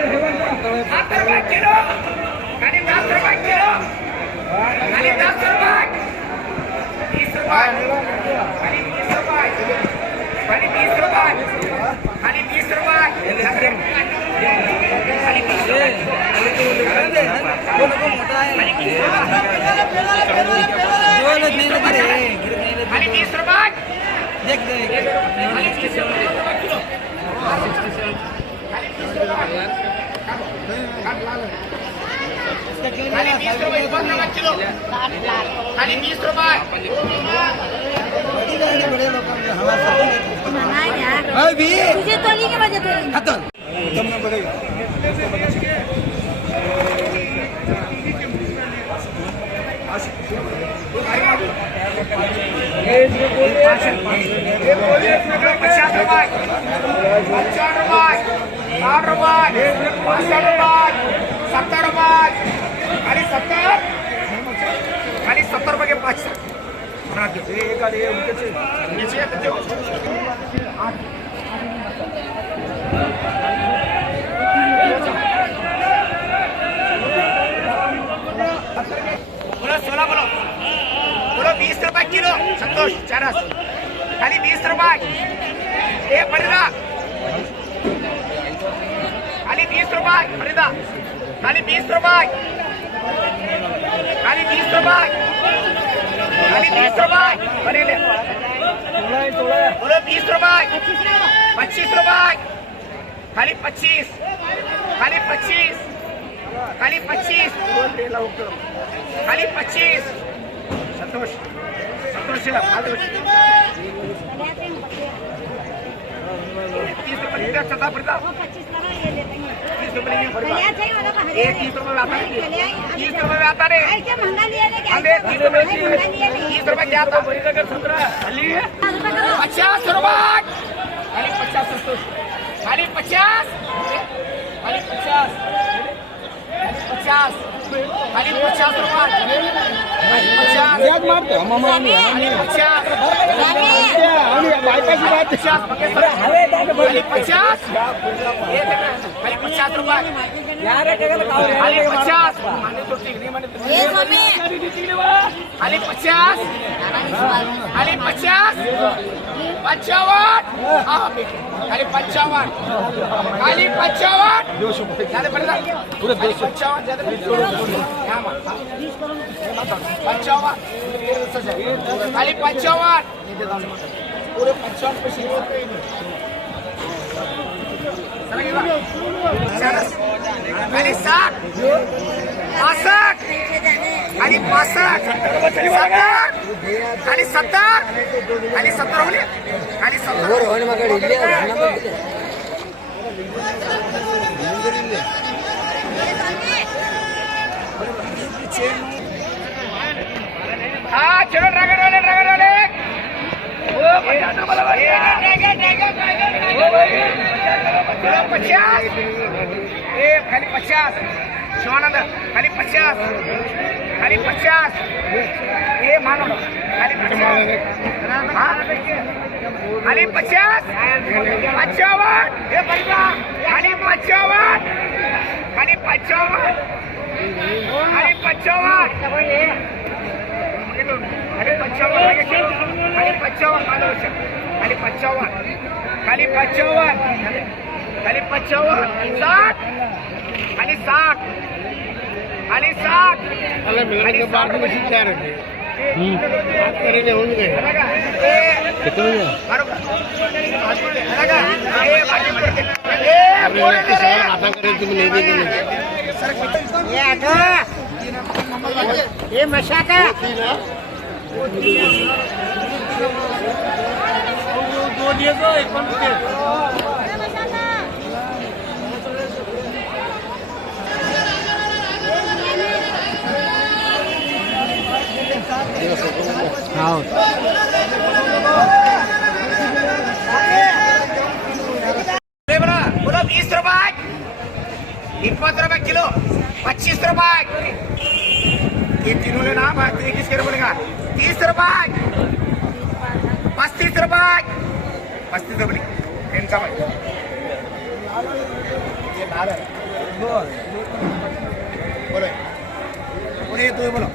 रुपये किलो खाली 10 रुपये किलो खाली 10 रुपये 20 रुपये खाली 20 रुपये खाली 20 रुपये खाली 20 रुपये खाली 20 रुपये खाली 20 रुपये देख देख खाली 20 रुपये किलो खाली 20 रुपये किलो खाली 20 रुपये तुझे तोली के वजह खत्म खाली 70 रुपये के 5 बोलो 16 बोलो 20 रुपये किलो संतोष चारस खाली 20 रुपये एक फरीदा खाली 20 रुपये फरीदा खाली 20 रुपये खाली 20 रुपये खाली 20 रुपये बनेले बोलो 20 रुपये 25 रुपये खाली 25 खाली 25 खाली 25 खाली 25 संतोष संतोष 30 रुपये सदा पड़ता 30 रुपये एक 30 रुपये आता नहीं 30 रुपये आता नहीं 30 रुपये क्या आता 50 रुपये खाली 50 संतोष खाली 50 खाली 50 खाली 50 रुपये खाली 50 खाली 50 55 खाली 55 खाली 55 ज्यादा पड़ेगा पूरे 55 ज्यादा 55 खाली 55 पूरे 55 पैसे खाली 60 65 खाली 65 खाली 70 खाली 70 होले खाली 70 हाँ चलो ड्रैगन वाले वो 50 खाली 50 शिवानंद खाली 50 खाली 50 ये मानो खाली 50 खाली 50 55 ये बंदा खाली 55 खाली 55 खाली 55 खाली 55 खाली 55 खाली 55 खाली 55 खाली 55 60 खाली 60 खाली 60 खाली 60 रुपये क्या रखे बात करेंगे होंगे कितने आता करें तुम नहीं देंगे ये मशा का दो दिए तो एक हाँ बोलो 20 रुपये 20 रुपये किलो 25 रुपये ये तीनों ने नाम है किसके बोलेगा 30 रुपये 35 रुपये 35 रुपये इनका ये नारा बोलो पुणे तुम्ही बोलो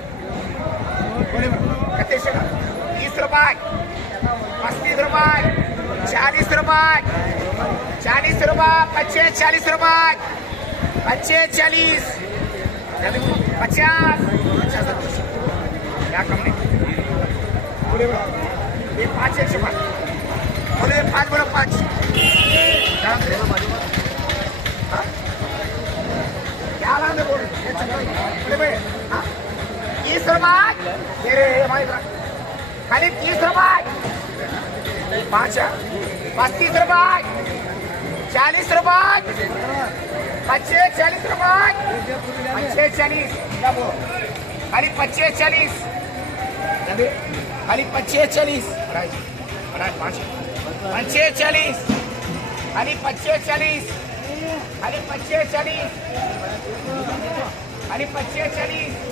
कितने से 30 रुपए 35 रुपए 40 रुपए 40 रुपए 25 40 रुपए 25 40 50 क्या कम नहीं ये 5 100 बोले 5 बोलो 5 क्या नाम है बोल 30 रुपए खाली 30 रुपए 5 35 रुपए 40 रुपए 25 40 रुपए 25 40 खाली 25 40 खाली 25 40 25 40 खाली 25 40 खाली 25 40 खाली 25 40